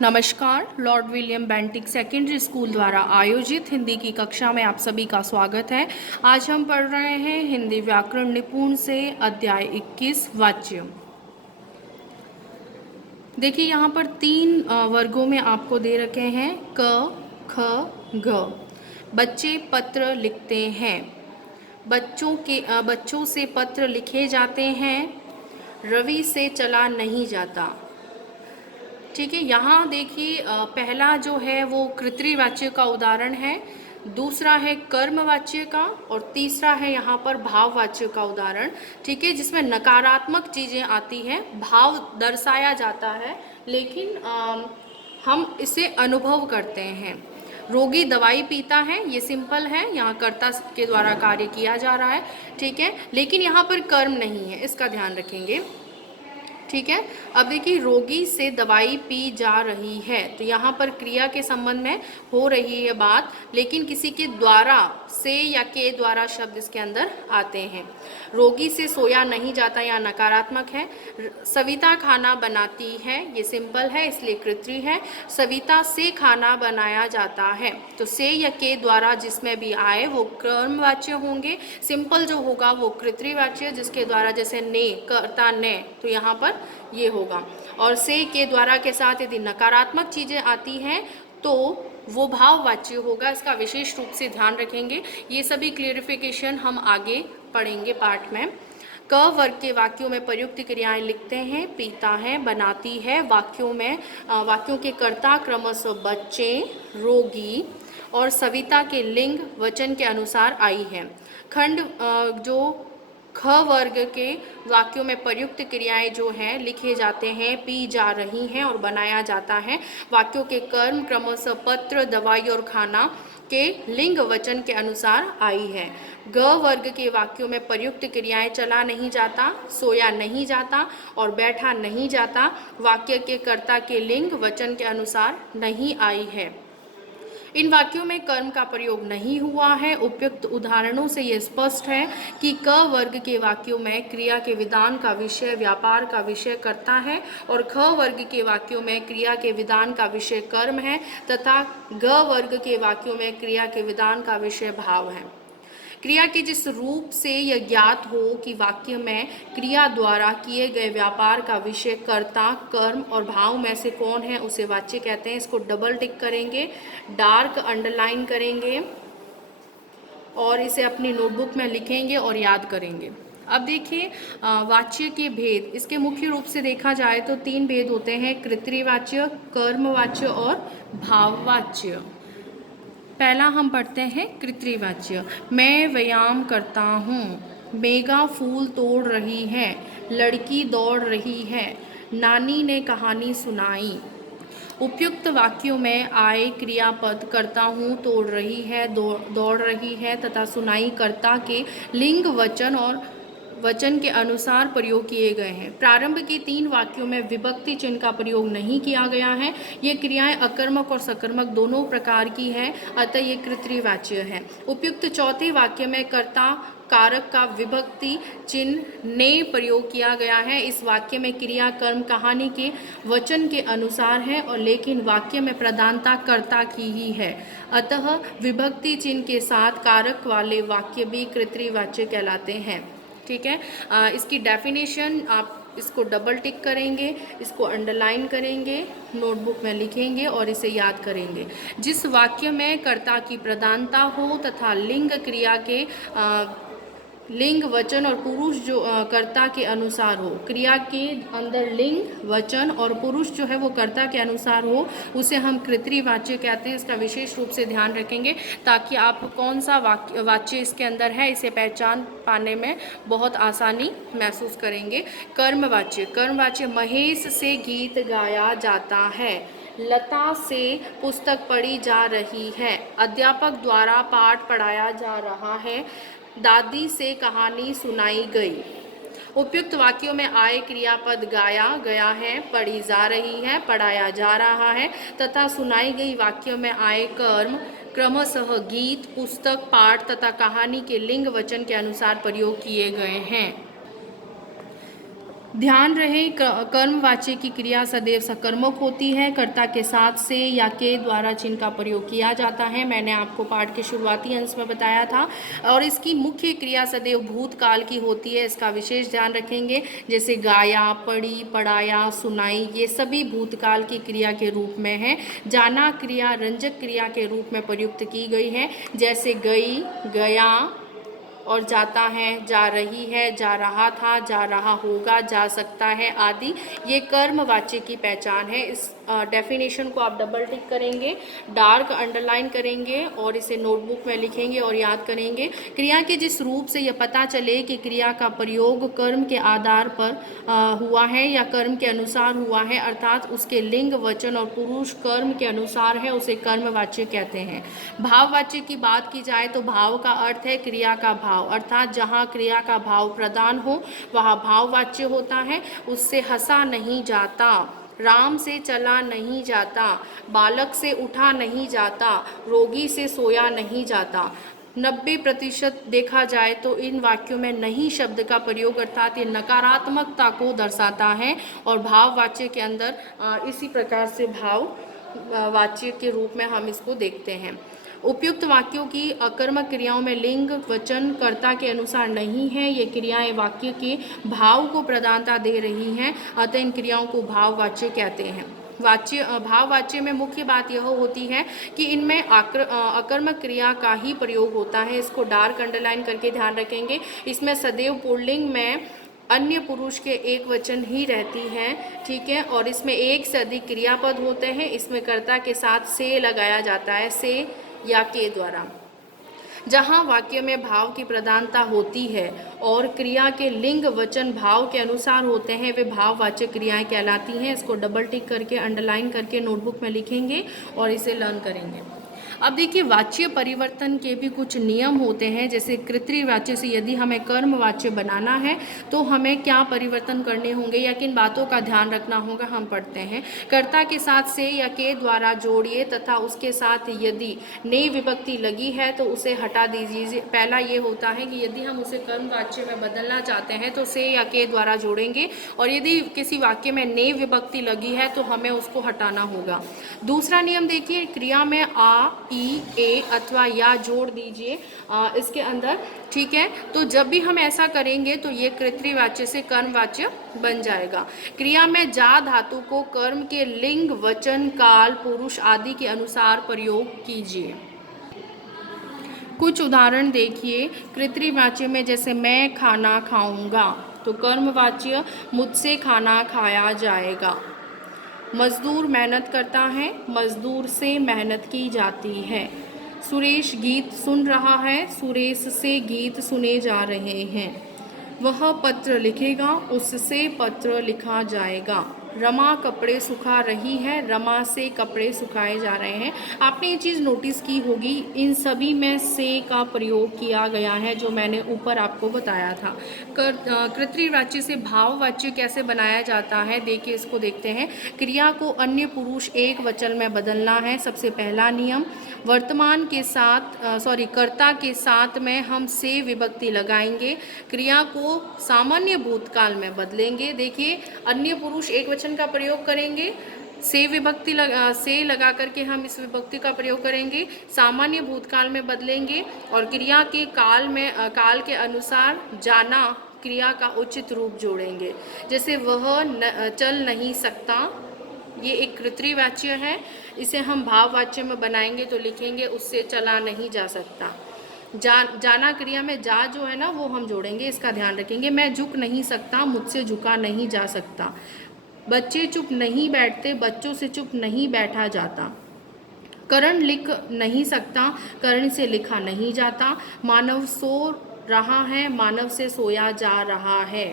नमस्कार। Lord William Bentinck secondary school द्वारा आयोजित हिंदी की कक्षा में आप सभी का स्वागत है। आज हम पढ़ रहे हैं हिंदी व्याकरण निपुण से अध्याय 21 वाच्य। देखिए यहाँ पर 3 वर्गों में आपको दे रखे हैं क, ख, ग। बच्चे पत्र लिखते हैं। बच्चों से पत्र लिखे जाते हैं। रवि से चला नहीं जाता। ठीक है, यहाँ देखिए पहला जो है वो कृत्रिवाच्य का उदाहरण है, दूसरा है कर्मवाच्य का और तीसरा है यहाँ पर भाववाच्य का उदाहरण। ठीक है, जिसमें नकारात्मक चीज़ें आती हैं, भाव दर्शाया जाता है लेकिन हम इसे अनुभव करते हैं। रोगी दवाई पीता है, ये सिंपल है, यहाँ कर्ता के द्वारा कार्य किया जा रहा है। ठीक है, लेकिन यहाँ पर कर्म नहीं है, इसका ध्यान रखेंगे। ठीक है, अब देखिए रोगी से दवाई पी जा रही है, तो यहाँ पर क्रिया के संबंध में हो रही है बात, लेकिन किसी के द्वारा, से या के द्वारा शब्द इसके अंदर आते हैं। रोगी से सोया नहीं जाता, यहाँ नकारात्मक है। सविता खाना बनाती है, ये सिंपल है इसलिए कृत्रि है। सविता से खाना बनाया जाता है, तो से या के द्वारा जिसमें भी आए वो कर्मवाच्य होंगे। सिंपल जो होगा वो कृत्रिवाच्य, जिसके द्वारा जैसे ने, कर्ता ने, तो यहाँ पर ये होगा। और से के द्वारा के साथ यदि नकारात्मक चीज़ें आती हैं तो वो भाववाच्य होगा। इसका विशेष रूप से ध्यान रखेंगे। ये सभी क्लियरिफिकेशन हम आगे पढ़ेंगे पाठ में। क वर्ग के वाक्यों में प्रयुक्त क्रियाएं लिखते हैं। पीता है, बनाती है। वाक्यों के कर्ता क्रमशः बच्चे, रोगी और सविता के लिंग वचन के अनुसार आई है। खंड जो ख वर्ग के वाक्यों में प्रयुक्त क्रियाएं जो हैं लिखे जाते हैं, पी जा रही हैं और बनाया जाता है। वाक्यों के कर्म क्रमशः पत्र, दवाई और खाना के लिंग वचन के अनुसार आई है। ग वर्ग के वाक्यों में प्रयुक्त क्रियाएं चला नहीं जाता, सोया नहीं जाता और बैठा नहीं जाता वाक्य के कर्ता के लिंग वचन के अनुसार नहीं आई है। इन वाक्यों में कर्म का प्रयोग नहीं हुआ है। उपयुक्त उदाहरणों से यह स्पष्ट है कि क वर्ग के वाक्यों में क्रिया के विधान का विषय व्यापार का विषय कर्ता है और ख वर्ग के वाक्यों में क्रिया के विधान का विषय कर्म है तथा ग वर्ग के वाक्यों में क्रिया के विधान का विषय भाव है। क्रिया के जिस रूप से यह ज्ञात हो कि वाक्य में क्रिया द्वारा किए गए व्यापार का विषय कर्ता, कर्म और भाव में से कौन है उसे वाच्य कहते हैं। इसको डबल टिक करेंगे, डार्क अंडरलाइन करेंगे और इसे अपनी नोटबुक में लिखेंगे और याद करेंगे। अब देखिए वाच्य के भेद, इसके मुख्य रूप से देखा जाए तो 3 भेद होते हैं, कृत्रिवाच्य, कर्मवाच्य और भाववाच्य। पहला हम पढ़ते हैं कृत्रिवाच्य। मैं व्यायाम करता हूँ। मेघा फूल तोड़ रही है। लड़की दौड़ रही है। नानी ने कहानी सुनाई। उपयुक्त वाक्यों में आए क्रियापद करता हूँ, तोड़ रही है, दौड़ रही है तथा सुनाई कर्ता के लिंग वचन और वचन के अनुसार प्रयोग किए गए हैं। प्रारंभ के 3 वाक्यों में विभक्ति चिन्ह का प्रयोग नहीं किया गया है। ये क्रियाएं अकर्मक और सकर्मक दोनों प्रकार की है, अतः ये कृत्रिवाच्य है। उपयुक्त चौथे वाक्य में कर्ता कारक का विभक्ति चिन्ह ने प्रयोग किया गया है। इस वाक्य में क्रिया कर्म कहानी के वचन के अनुसार है और लेकिन वाक्य में प्रधानता कर्ता की ही है, अतः विभक्ति चिन्ह के साथ कारक वाले वाक्य भी कृत्रिवाच्य कहलाते हैं। ठीक है, इसकी डेफिनेशन आप इसको डबल टिक करेंगे, इसको अंडरलाइन करेंगे, नोटबुक में लिखेंगे और इसे याद करेंगे। जिस वाक्य में कर्ता की प्रधानता हो तथा लिंग क्रिया के लिंग वचन और पुरुष जो कर्ता के अनुसार हो, क्रिया के अंदर लिंग वचन और पुरुष जो है वो कर्ता के अनुसार हो, उसे हम कृत्रिवाच्य कहते हैं। इसका विशेष रूप से ध्यान रखेंगे ताकि आप कौन सा वाच्य इसके अंदर है इसे पहचान पाने में बहुत आसानी महसूस करेंगे। कर्मवाच्य। कर्मवाच्य महेश से गीत गाया जाता है। लता से पुस्तक पढ़ी जा रही है। अध्यापक द्वारा पाठ पढ़ाया जा रहा है। दादी से कहानी सुनाई गई। उपयुक्त वाक्यों में आए क्रियापद गाया गया है, पढ़ी जा रही है, पढ़ाया जा रहा है तथा सुनाई गई वाक्यों में आए कर्म क्रमशः गीत, पुस्तक, पाठ तथा कहानी के लिंग वचन के अनुसार प्रयोग किए गए हैं। ध्यान रहे कर्मवाच्य की क्रिया सदैव सकर्मक होती है। कर्ता के साथ से या के द्वारा चिन्ह का प्रयोग किया जाता है। मैंने आपको पाठ के शुरुआती अंश में बताया था। और इसकी मुख्य क्रिया सदैव भूतकाल की होती है, इसका विशेष ध्यान रखेंगे। जैसे गाया, पढ़ी, पढ़ाया, सुनाई, ये सभी भूतकाल की क्रिया के रूप में है। जाना क्रिया रंजक क्रिया के रूप में प्रयुक्त की गई है। जैसे गई, गया, और जाता है, जा रही है, जा रहा था, जा रहा होगा, जा सकता है आदि, ये कर्मवाच्य की पहचान है। इस डेफिनेशन को आप डबल टिक करेंगे, डार्क अंडरलाइन करेंगे और इसे नोटबुक में लिखेंगे और याद करेंगे। क्रिया के जिस रूप से यह पता चले कि क्रिया का प्रयोग कर्म के आधार पर हुआ है या कर्म के अनुसार हुआ है, अर्थात उसके लिंग, वचन और पुरुष कर्म के अनुसार है, उसे कर्मवाच्य कहते हैं। भाववाच्य की बात की जाए तो भाव का अर्थ है क्रिया का भाव, अर्थात जहाँ क्रिया का भाव प्रदान हो वहाँ भाववाच्य होता है। उससे हंसा नहीं जाता, राम से चला नहीं जाता, बालक से उठा नहीं जाता, रोगी से सोया नहीं जाता। 90% देखा जाए तो इन वाक्यों में नहीं शब्द का प्रयोग, अर्थात ये नकारात्मकता को दर्शाता है। और भाववाच्य के अंदर इसी प्रकार से भाव वाच्य के रूप में हम इसको देखते हैं। उपयुक्त वाक्यों की अकर्मक क्रियाओं में लिंग, वचन कर्ता के अनुसार नहीं है। ये क्रियाएं वाक्य के भाव को प्रधानता दे रही हैं, अतः इन क्रियाओं को भाववाच्य कहते हैं। भाववाच्य में मुख्य बात यह होती है कि इनमें अकर्मक क्रिया का ही प्रयोग होता है। इसको डार्क अंडरलाइन करके ध्यान रखेंगे। इसमें सदैव पुल्लिंग में अन्य पुरुष के एक वचन ही रहती हैं, ठीक है। और इसमें एक से अधिक क्रियापद होते हैं। इसमें कर्ता के साथ से लगाया जाता है, से या के द्वारा। जहाँ वाक्य में भाव की प्रधानता होती है और क्रिया के लिंग, वचन भाव के अनुसार होते हैं, वे भाववाचक क्रियाएं कहलाती हैं। इसको डबल टिक करके अंडरलाइन करके नोटबुक में लिखेंगे और इसे लर्न करेंगे। अब देखिए, वाच्य परिवर्तन के भी कुछ नियम होते हैं। जैसे कृत्रिम वाच्य से यदि हमें कर्म वाच्य बनाना है तो हमें क्या परिवर्तन करने होंगे या किन बातों का ध्यान रखना होगा, हम पढ़ते हैं। कर्ता के साथ से या के द्वारा जोड़िए तथा उसके साथ यदि नई विभक्ति लगी है तो उसे हटा दीजिए। पहला ये होता है कि यदि हम उसे कर्म वाच्य में बदलना चाहते हैं तो से या के द्वारा जोड़ेंगे, और यदि किसी वाक्य में नई विभक्ति लगी है तो हमें उसको हटाना होगा। दूसरा नियम देखिए, क्रिया में आ, ई, ए अथवा या जोड़ दीजिए इसके अंदर, ठीक है। तो जब भी हम ऐसा करेंगे तो ये कृत्रिम वाच्य से कर्म वाच्य बन जाएगा। क्रिया में जा धातु को कर्म के लिंग, वचन, काल, पुरुष आदि के अनुसार प्रयोग कीजिए। कुछ उदाहरण देखिए कृत्रिम वाच्य में, जैसे मैं खाना खाऊंगा, तो कर्म वाच्य मुझसे खाना खाया जाएगा। मजदूर मेहनत करता है, मजदूर से मेहनत की जाती है। सुरेश गीत सुन रहा है, सुरेश से गीत सुने जा रहे हैं। वह पत्र लिखेगा, उससे पत्र लिखा जाएगा। रमा कपड़े सुखा रही है, रमा से कपड़े सुखाए जा रहे हैं। आपने ये चीज़ नोटिस की होगी, इन सभी में से का प्रयोग किया गया है, जो मैंने ऊपर आपको बताया था। कृत्रिम वाच्य से भाववाच्य कैसे बनाया जाता है, देखिए इसको देखते हैं। क्रिया को अन्य पुरुष एक वचन में बदलना है। सबसे पहला नियम, वर्तमान के साथ कर्ता के साथ में हम से विभक्ति लगाएंगे। क्रिया को सामान्य भूतकाल में बदलेंगे। देखिए, अन्य पुरुष एक वचन का प्रयोग करेंगे, से विभक्ति से लगा करके हम इस विभक्ति का प्रयोग करेंगे, सामान्य भूतकाल में बदलेंगे और क्रिया के काल के अनुसार जाना क्रिया का उचित रूप जोड़ेंगे। जैसे वह चल नहीं सकता, ये एक कृत्रिम वाच्य है, इसे हम भाववाच्य में बनाएंगे तो लिखेंगे उससे चला नहीं जा सकता। जाना क्रिया में जा जो है ना वो हम जोड़ेंगे, इसका ध्यान रखेंगे। मैं झुक नहीं सकता, मुझसे झुका नहीं जा सकता। बच्चे चुप नहीं बैठते, बच्चों से चुप नहीं बैठा जाता। करण लिख नहीं सकता, करण से लिखा नहीं जाता। मानव सो रहा है, मानव से सोया जा रहा है,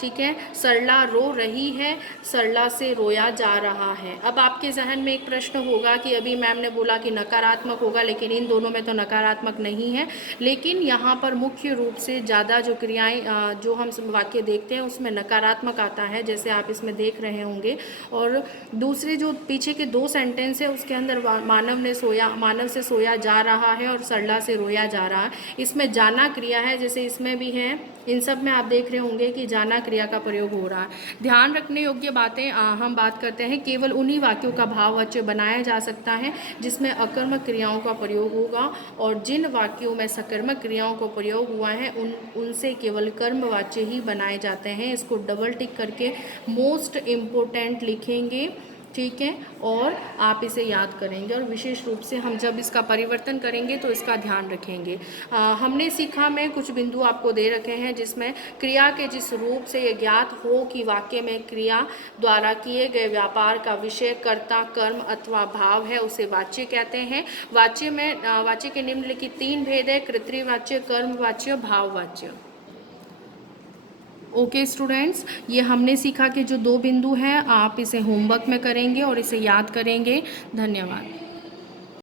ठीक है। सरला रो रही है, सरला से रोया जा रहा है। अब आपके जहन में एक प्रश्न होगा कि अभी मैम ने बोला कि नकारात्मक होगा, लेकिन इन दोनों में तो नकारात्मक नहीं है। लेकिन यहाँ पर मुख्य रूप से ज़्यादा जो क्रियाएं जो हम वाक्य देखते हैं उसमें नकारात्मक आता है, जैसे आप इसमें देख रहे होंगे। और दूसरे जो पीछे के दो सेंटेंस है उसके अंदर मानव से सोया जा रहा है और सरला से रोया जा रहा है। इसमें जाना क्रिया है, जैसे इसमें भी है इन सब में आप देख रहे होंगे कि जाना क्रिया का प्रयोग हो रहा है। ध्यान रखने योग्य बातें हम बात करते हैं, केवल उन्हीं वाक्यों का भाववाच्य बनाया जा सकता है जिसमें अकर्मक क्रियाओं का प्रयोग होगा, और जिन वाक्यों में सकर्मक क्रियाओं का प्रयोग हुआ है उनसे केवल कर्मवाच्य ही बनाए जाते हैं। इसको डबल टिक करके मोस्ट इम्पोर्टेंट लिखेंगे, ठीक है, और आप इसे याद करेंगे, और विशेष रूप से हम जब इसका परिवर्तन करेंगे तो इसका ध्यान रखेंगे। हमने सीखा में कुछ बिंदु आपको दे रखे हैं जिसमें क्रिया के जिस रूप से ये ज्ञात हो कि वाक्य में क्रिया द्वारा किए गए व्यापार का विषय कर्ता कर्म अथवा भाव है, उसे वाच्य कहते हैं। वाच्य के निम्नलिखित 3 भेद है: कर्तृवाच्य, कर्मवाच्य, भाववाच्य। ओके स्टूडेंट्स, ये हमने सीखा कि जो 2 बिंदु हैं आप इसे होमवर्क में करेंगे और इसे याद करेंगे। धन्यवाद।